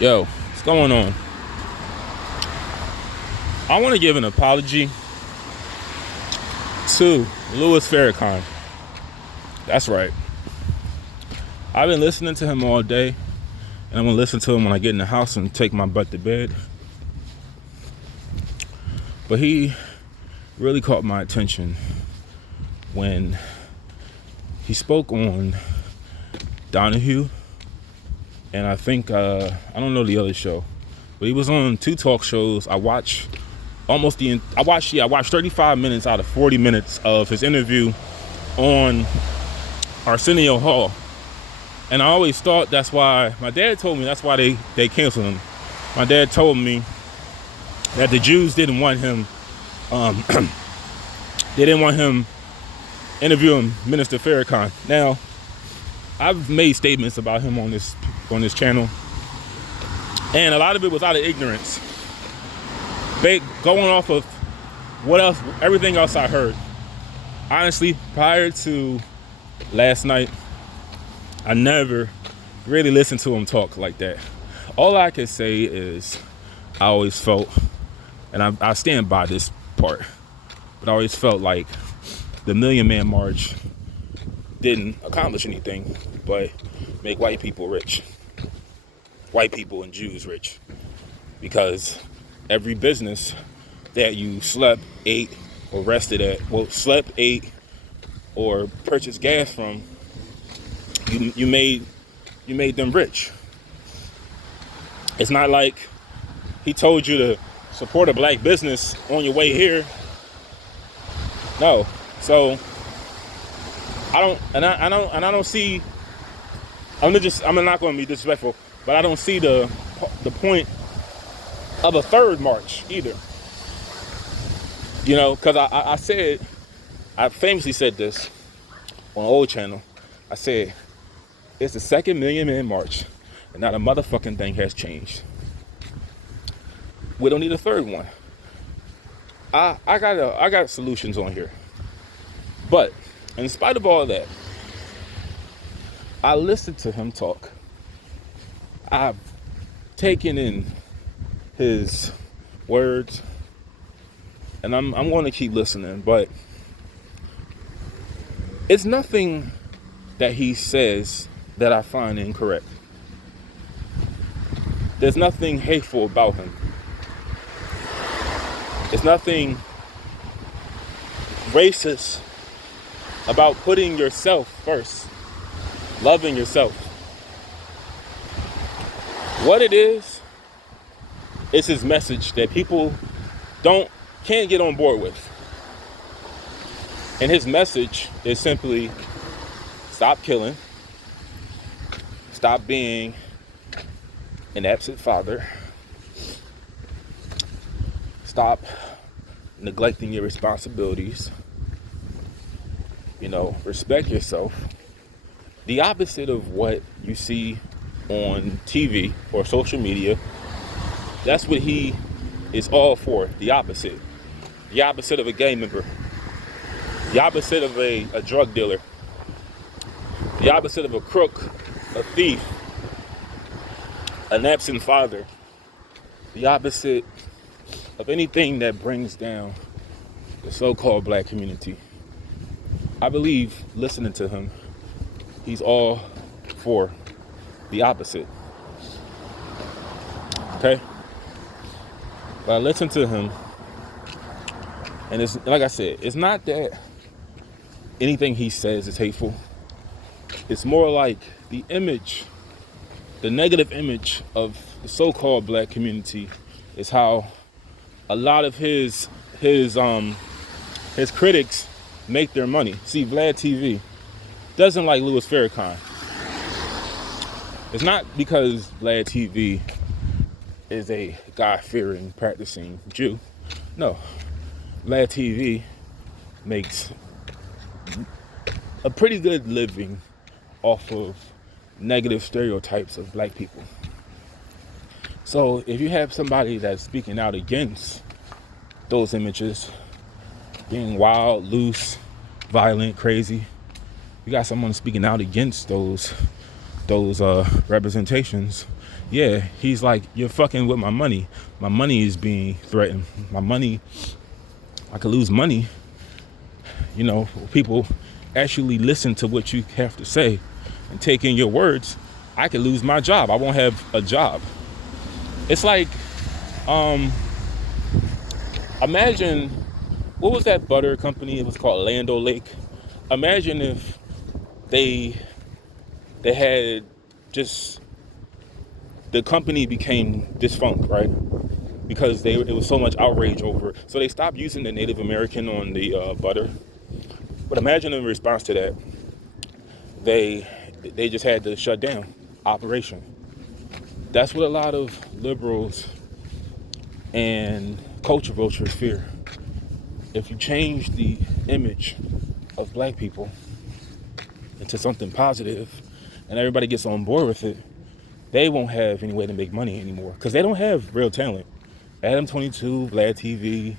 Yo, what's going on? I want to give an apology to Louis Farrakhan. That's right. I've been listening to him all day, and I'm going to listen to him when I get in the house and take my butt to bed. But he really caught my attention when he spoke on Donahue, and I think, I don't know the other show, but he was on two talk shows. I watched 35 minutes out of 40 minutes of his interview on Arsenio Hall. And I always thought that's why, my dad told me that's why they canceled him. My dad told me that the Jews didn't want him, they didn't want him interviewing Minister Farrakhan. Now, I've made statements about him on this channel, and a lot of it was out of ignorance. Going off of everything else I heard. Honestly, prior to last night, I never really listened to him talk like that. All I can say is I always felt, and I stand by this part, but I always felt like the Million Man March didn't accomplish anything but make white people rich. White people and Jews rich. Because every business that you slept, ate, or rested at, slept, ate, or purchased gas from, you made them rich. It's not like he told you to support a black business on your way here. No. So I'm not going to be disrespectful, but I don't see the point of a third march either. You know, because I famously said this on an old channel. I said, it's the second Million Man March, and not a motherfucking thing has changed. We don't need a third one. I got solutions on here. But in spite of all that, I listened to him talk. I've taken in his words, and I'm going to keep listening, but it's nothing that he says that I find incorrect. There's nothing hateful about him. There's nothing racist about putting yourself first, loving yourself. What it is his message that people can't get on board with. And his message is simply stop killing, stop being an absent father, stop neglecting your responsibilities, respect yourself. The opposite of what you see on TV or social media, that's what he is all for. The opposite of a gang member, the opposite of a drug dealer, the opposite of a crook, a thief, an absent father, the opposite of anything that brings down the so-called black community. I believe, listening to him, he's all for the opposite. Okay? But I listen to him, and it's like I said, it's not that anything he says is hateful. It's more like the negative image of the so-called black community is how a lot of his critics make their money. See, Vlad TV doesn't like Louis Farrakhan. It's not because Vlad TV is a God-fearing, practicing Jew. No. Vlad TV makes a pretty good living off of negative stereotypes of black people. So if you have somebody that's speaking out against those images, being wild, loose, violent, crazy, you got someone speaking out against those those representations, yeah, he's like, you're fucking with my money. My money is being threatened. My money, I could lose money. You know, people actually listen to what you have to say and take in your words. I could lose my job. I won't have a job. It's like, imagine, what was that butter company? It was called Land O'Lake. Imagine if they had just, the company became defunct, right? Because it was so much outrage over it. So they stopped using the Native American on the butter. But imagine in response to that, they just had to shut down operation. That's what a lot of liberals and culture vultures fear. If you change the image of black people into something positive and everybody gets on board with it, they won't have any way to make money anymore because they don't have real talent. Adam 22, Vlad TV,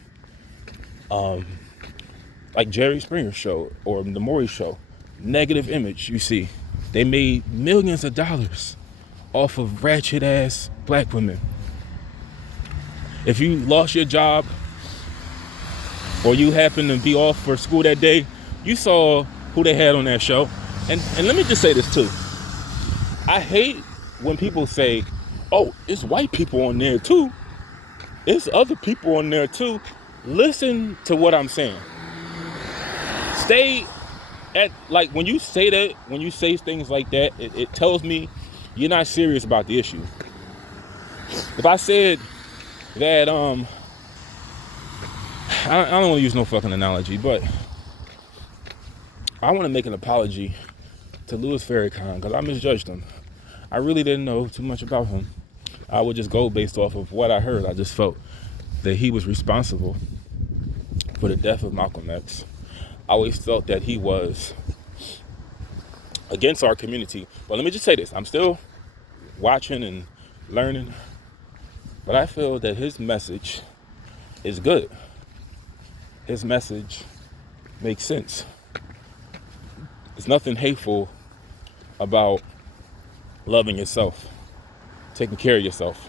like Jerry Springer show or the Maury show, negative image you see. They made millions of dollars off of ratchet ass black women. If you lost your job or you happen to be off for school that day, you saw who they had on that show. And let me just say this too. I hate when people say, oh, it's white people on there too. It's other people on there too. Listen to what I'm saying. Stay at, like, when you say that, when you say things like that, it tells me you're not serious about the issue. If I said that, I don't want to use no fucking analogy, but I want to make an apology to Louis Farrakhan because I misjudged him. I really didn't know too much about him. I would just go based off of what I heard. I just felt that he was responsible for the death of Malcolm X. I always felt that he was against our community. But let me just say this. I'm still watching and learning, but I feel that his message is good. His message makes sense. There's nothing hateful about loving yourself, taking care of yourself.